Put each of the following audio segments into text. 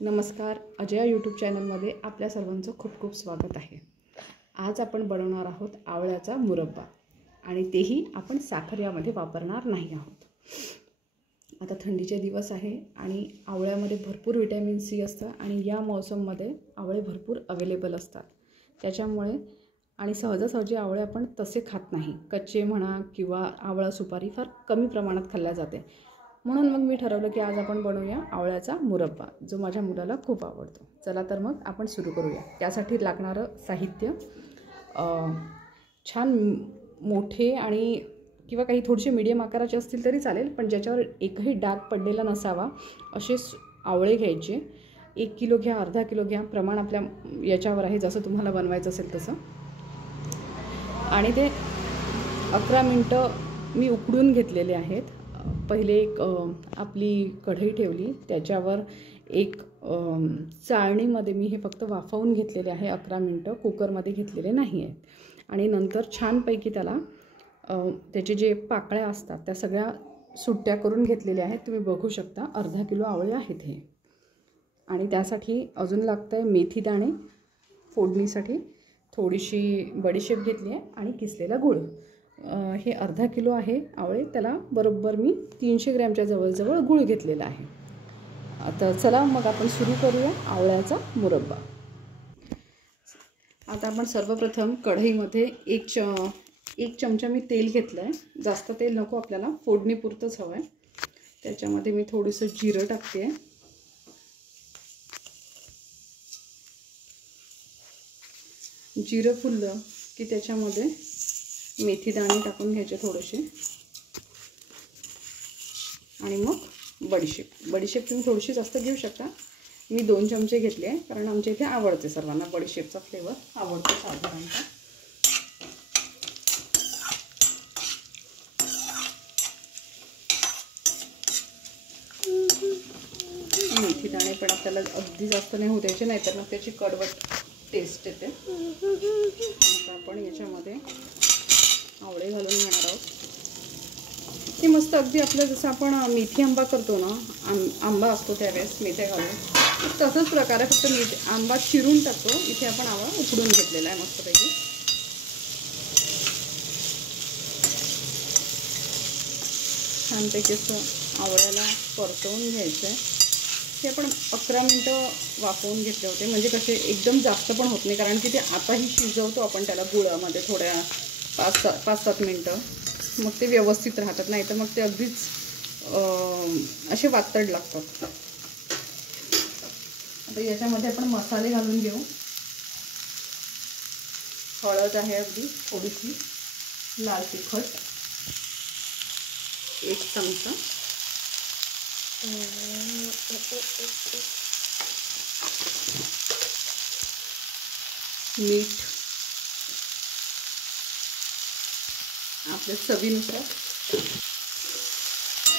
नमस्कार, अजया यूट्यूब चॅनलमध्ये आपल्या सर्वांचं खूप खूप स्वागत आहे। आज आपण बनवणार आहोत आवळ्याचा मुरब्बा आणि तेही आपण साखर यामध्ये वापरणार नाही आहोत। आता थंडीचे दिवस आहे आणि आवळ्यामध्ये भरपूर व्हिटॅमिन सी असतं आणि या मौसममध्ये आवळे भरपूर अवेलेबल असतात। त्याच्यामुळे आणि सहजासहजी आवळे आपण तसे खात नाही, कच्चे म्हणा किंवा आवळा सुपारी फार कमी प्रमाणात खाल्ल्या जाते। म्हणून मग मी ठरवलं की आज आपण बनवूया आवळ्याचा मुरब्बा, जो माझ्या मुलाला खूप आवडतो। चला तर मग आपण सुरू करूया। त्यासाठी लागणारं साहित्य छान मोठे आणि किंवा काही थोडेसे मीडियम आकाराचे असतील तरी चालेल, पण ज्याच्यावर एकही डाग पडलेला नसावा असे आवळे घ्यायचे। 1 किलो घ्या, अर्धा किलो घ्या, प्रमाण आपल्या याच्यावर आहे, जसं तुम्हाला बनवायचं असेल तसं। आणि ते 11 मिनटं मी उकडून घेतलेले आहेत। पहिले एक आपली कढई ठेवली, त्याच्यावर एक चाळणीमध्ये मी हे फक्त वाफवून घेतलेले आहे 11 मिनटं, कुकरमध्ये घेतलेले नाही आहेत। आणि नंतर छानपैकी त्याला त्याचे जे पाकळ्या असतात त्या सगळ्या सुट्ट्या करून घेतलेल्या आहेत। तुम्ही बघू शकता अर्धा किलो आवळे आहेत हे। आणि त्यासाठी अजून लागतं आहे मेथी दाणे, फोडणीसाठी थोडीशी बडीशेप घेतली आहे आणि किसलेला गूळ। हे अर्धा किलो आहे आवळे, त्याला बरोबर मी 300 ग्रॅमच्या जवळजवळ गूळ घेतलेला आहे। आता चला मग आपण सुरू करूया आवळ्याचा मुरब्बा। आता आपण सर्वप्रथम कढईमध्ये एक चमचा मी तेल घेतलं आहे। जास्त तेल नको आपल्याला, फोडणीपुरतंच हवं आहे। त्याच्यामध्ये मी थोडंसं जिरं टाकते आहे। जिरं फुललं की त्याच्यामध्ये मेथी दाणे टाकून घ्यायचे थोडेसे आणि मग बडीशेप तुम्ही थोडीशी जास्त घेऊ शकता। मी 2 चमचे घेतले आहे, कारण आमच्या इथे आवडते सर्वांना, बडीशेपचा फ्लेवर आवडतो साधारणतः। मेथी दाणे पण आपल्याला अगदी जास्त नाही होऊ द्यायचे, नाहीतर मग त्याची कडवट टेस्ट येते। आता आपण याच्यामध्ये आवळे घालून घेणार आहोत। हे मस्त अगदी आपलं जसं आपण मेथी आंबा करतो ना, आंबा असतो त्यावेळेस मेथ्या घालून, तसंच प्रकारे, फक्त आंबा चिरून टाकतो। इथे आपण आवळा उकडून घेतलेला आहे मस्तपैकी। छानपैकी असं आवळ्याला परतवून घ्यायचं आहे। हे आपण 11 मिनटं वाफवून घेतले होते, म्हणजे कसे एकदम जास्त पण होत नाही, कारण की ते आताही शिजवतो आपण त्याला गुळामध्ये थोड्या 5-7 मिनटं, मग ते व्यवस्थित राहतात, नाही तर मग ते अगदीच असे वातड लागतात। आता याच्यामध्ये आपण मसाले घालून घेऊ। हळद आहे अगदी थोडीशी, लाल तिखट 1 चमचा, मीठ आपल्या चवीनुसार,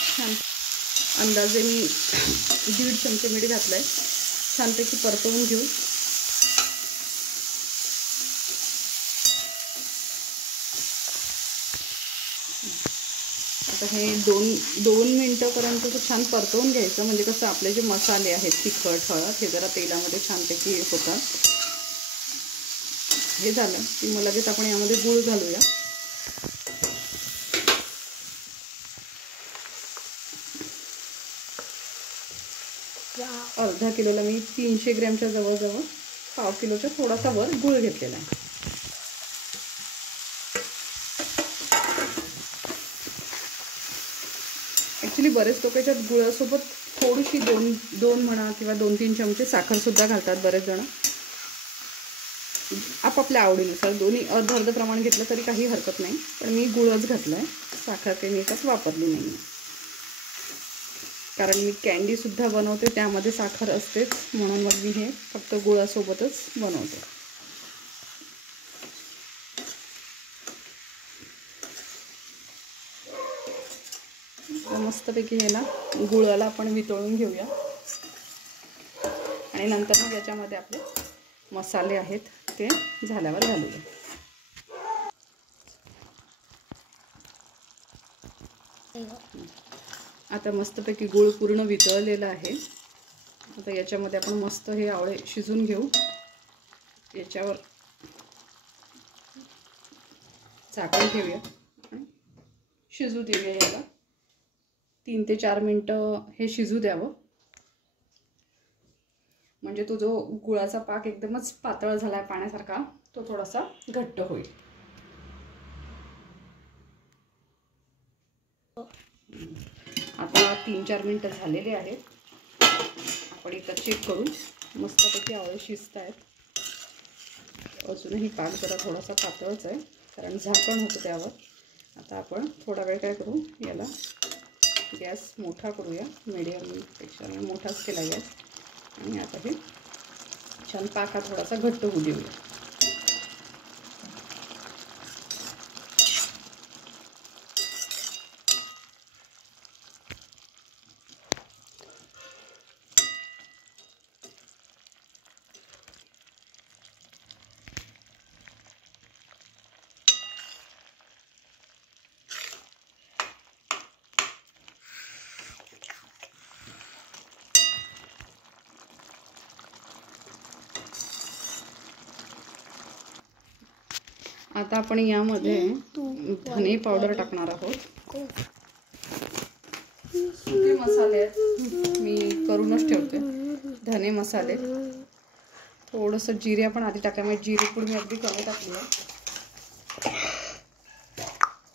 छान अंदाजे मी 1.5 चमचे मीठ घातलं आहे। छानपैकी परतवून घेऊ। आता हे 2 मिनटंपर्यंत तर छान परतवून घ्यायचं, म्हणजे कसं आपले जे मसाले आहेत तिखट हळद हे जरा तेलामध्ये छानपैकी होतात। हे झालं की मग लगेच आपण यामध्ये गूळ घालूया। अर्धा किलोला मी 300 ग्रॅमच्या जवळजवळ, पाव किलोच्या थोडासा वर गूळ घेतलेला आहे। ॲक्च्युली बरेच लोक याच्यात गुळासोबत थोडीशी 2 म्हणा किंवा 2-3 चमचे साखरसुद्धा घालतात बरेच जण, आपापल्या आवडीनुसार। दोन्ही अर्ध प्रमाण घेतलं तरी काही हरकत नाही, पण मी गुळच घातला आहे, साखर काही मी याच्यात वापरली नाही, कारण मी कँडीसुद्धा बनवते, त्यामध्ये साखर असतेच, म्हणून मग मी हे फक्त गुळासोबतच बनवते। मस्तपैकी हे ना गुळाला आपण वितळून घेऊया आणि नंतर मग याच्यामध्ये आपले मसाले आहेत ते झाल्यावर घालूया। आता मस्तपैकी गूळ पूर्ण वितळलेला आहे। आता याच्यामध्ये आपण मस्त हे आवळे शिजून घेऊ. याच्यावर झाकण ठेवूया, शिजू देऊया. याला 3 ते 4 मिनटं हे शिजू द्यावं, म्हणजे तो जो गुळाचा पाक एकदमच पातळ झाला आहे पाण्यासारखा, तो थोडासा घट्ट होईल. आता 3-4 मिनटं झालेले आहेत. आपण एकदा चेक करू. मस्तपैकी आवळे शिजत आहेत. अजूनही पाक जरा थोडासा पातळच आहे, कारण झाकण होतं त्यावर. आता आपण थोडा वेळ काय करू, याला गॅस मोठा करूया, मीडियमपेक्षा मोठाच केला गॅस. आणि आता हे छान पाक हा थोडासा घट्ट होऊ देऊया. आता आपण यामध्ये धने पावडर टाकणार आहोत. सुके मसाले आहेत, मी करूनच ठेवते. धने मसाले, थोडंसं जिरे आपण आधी टाकल्यामुळे जिरे पूड मी अगदी कमी टाकली आहे.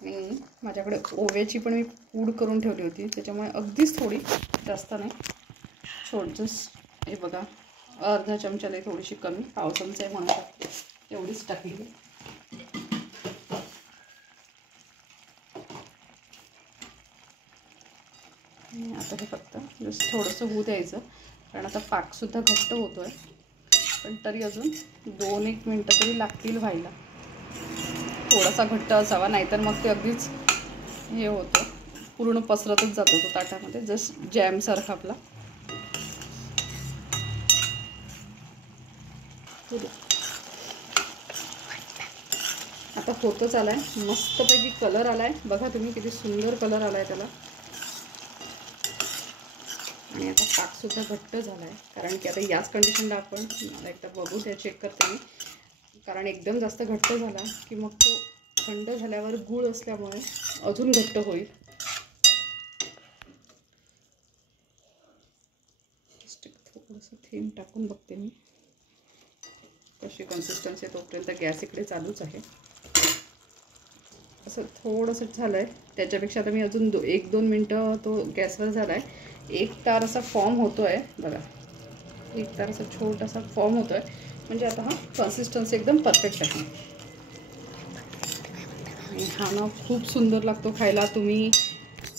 आणि माझ्याकडे ओव्याची पण मी पूड करून ठेवली होती, त्याच्यामुळे अगदीच थोडी, जास्त नाही, छोटंसं. हे बघा, अर्धा चमचाला थोडीशी कमी, पाव चमचा आहे म्हणून एवढीच टाकली. आता हे फक्त जस्ट थोडंसं होऊ द्यायचं, कारण आता पाकसुद्धा घट्ट होतो आहे. पण तरी अजून 2-1 मिनटं तरी लागतील व्हायला. थोडासा घट्ट असावा, नाहीतर मग ते अगदीच हे होतं, पूर्ण पसरतच जातो तो ताटामध्ये, जस्ट जॅमसारखा आपला. आता होतच आला आहे, मस्तपैकी कलर आला आहे. बघा तुम्ही किती सुंदर कलर आला आहे त्याला. आणि आता पाकसुद्धा घट्ट झाला आहे, कारण की आता याच कंडिशनला आपण एकदा बघू, त्या चेक करते मी, कारण एकदम जास्त घट्ट झाला की मग तो थंड झाल्यावर गूळ असल्यामुळे अजून घट्ट होईल. थोडंसं थेंब टाकून बघते मी कशी कन्सिस्टन्सी. तोपर्यंत गॅस इकडे चालूच आहे. असं थोडंसं झालं आहे, त्याच्यापेक्षा आता मी अजून 1-2 मिनटं तो गॅसवर झाला आहे. एक तार असा फॉर्म होतो आहे बघा, एक तार असा छोटासा फॉर्म होतो आहे, म्हणजे आता हा कन्सिस्टन्सी एकदम परफेक्ट आहे. आणि हा ना खूप सुंदर लागतो खायला. तुम्ही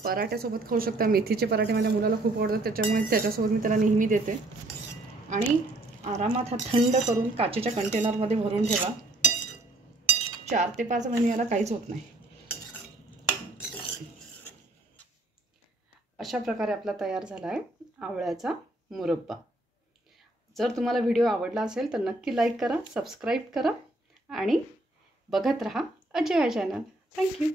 पराठ्यासोबत खाऊ शकता. मेथीचे पराठे माझ्या मुलाला खूप आवडतात, त्याच्यामुळे त्याच्यासोबत मी त्याला नेहमी देते. आणि आरामात हा थंड करून काचेच्या कंटेनरमध्ये भरून ठेवा. 4 ते 5 महिने याला काहीच होत नाही. अशा प्रकारे आपला तयार झाला आहे आवळ्याचा मुरब्बा. जर तुम्हाला व्हिडिओ आवडला असेल तर नक्की लाईक करा, सबस्क्राईब करा आणि बघत रहा अजय चॅनल. थँक्यू.